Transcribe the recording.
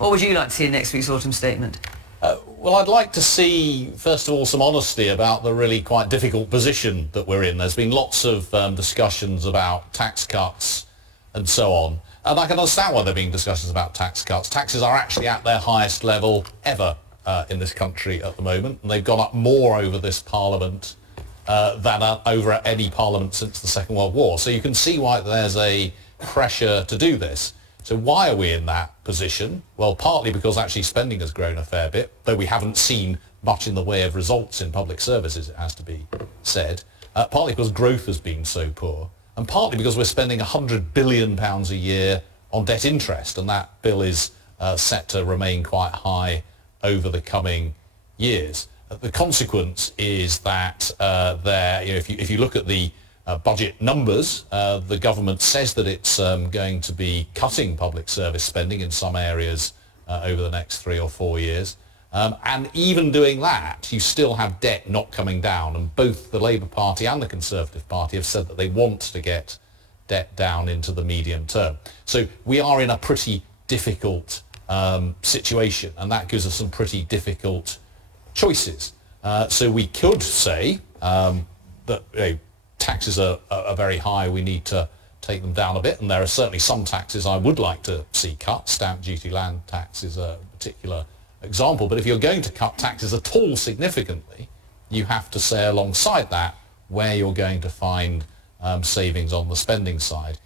What would you like to see in next week's autumn statement? Well, I'd like to see, first of all, some honesty about the really quite difficult position that we're in. There's been lots of discussions about tax cuts and so on. And I can understand why there are being discussions about tax cuts. Taxes are actually at their highest level ever in this country at the moment. And they've gone up more over this Parliament than over any Parliament since the Second World War. So you can see why there's a pressure to do this. So why are we in that position? Well, partly because actually spending has grown a fair bit, though we haven't seen much in the way of results in public services, it has to be said. Partly because growth has been so poor, and partly because we're spending £100 billion a year on debt interest, and that bill is set to remain quite high over the coming years. The consequence is that if you look at the budget numbers, the government says that it's going to be cutting public service spending in some areas over the next 3 or 4 years. And even doing that, you still have debt not coming down. And both the Labour Party and the Conservative Party have said that they want to get debt down into the medium term. So we are in a pretty difficult situation, and that gives us some pretty difficult choices. So we could say that taxes are very high, we need to take them down a bit, and there are certainly some taxes I would like to see cut. Stamp duty, land tax is a particular example, but if you're going to cut taxes at all significantly, you have to say alongside that where you're going to find savings on the spending side.